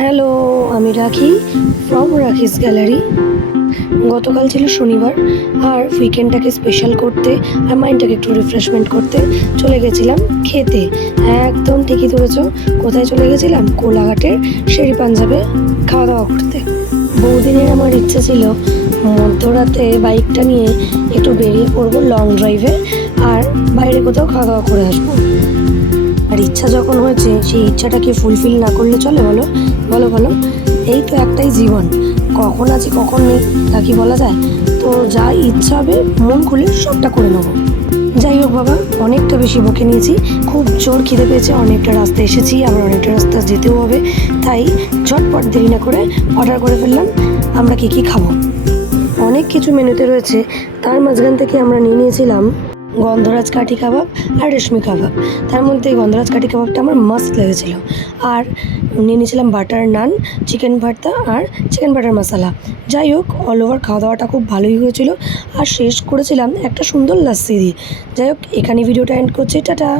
Hello, আমি রাখি from রাখিস গ্যালারি। গতকাল ছিল শনিবার, আর উইকেন্ডটাকে স্পেশাল করতে আর মাইন্ডটাকে একটু রিফ্রেশমেন্ট করতে চলে গেছিলাম খেতে। একদম ঠিকই ধরেছ, কোথায় চলে গেছিলাম? কোলাঘাটের শেরি পাঞ্জাবে খাওয়া দাওয়া করতে। বহুদিনের আমার ইচ্ছা ছিল মধ্যরাতে বাইকটা নিয়ে একটু বেরিয়ে পড়বো লং ড্রাইভে, আর বাইরে কোথাও খাওয়া দাওয়া করে আসবো। আর ইচ্ছা যখন হয়েছে, সেই ইচ্ছাটাকে ফুলফিল না করলে চলে? বলো বলো বলো। এই তো একটাই জীবন, কখন আছে কখন নেই তা কি বলা যায়? তো যা ইচ্ছা হবে মন খুলে সবটা করে নেবো। যাই হোক বাবা, অনেকটা বেশি বকে নিয়েছি, খুব জোর খিদে পেয়েছে, অনেকটা রাস্তা এসেছি, আবার অনেকটা রাস্তা যেতেও হবে, তাই ঝটপট দেরি না করে অর্ডার করে ফেললাম। আমরা কী কী খাবো? অনেক কিছু মেনুতে রয়েছে, তার মাঝখান থেকে আমরা নিয়ে নিয়েছিলাম গন্ধরাজ কাঠি কাবাব আর রেশমি কাবাব। তার মধ্যে গন্ধরাজ কাঠি কাবাবটা আমার মাস্ট লেগেছিলো। আর নিয়ে নিয়েছিলাম বাটার নান, চিকেন ভর্তা আর চিকেন বাটার মশলা। যাই হোক, অল ওভার খাওয়া দাওয়াটা খুব ভালোই হয়েছিল, আর শেষ করেছিলাম একটা সুন্দর লাস্সি দিয়ে। যাই হোক, এখানে ভিডিওটা এন্ড করছি, টাটা।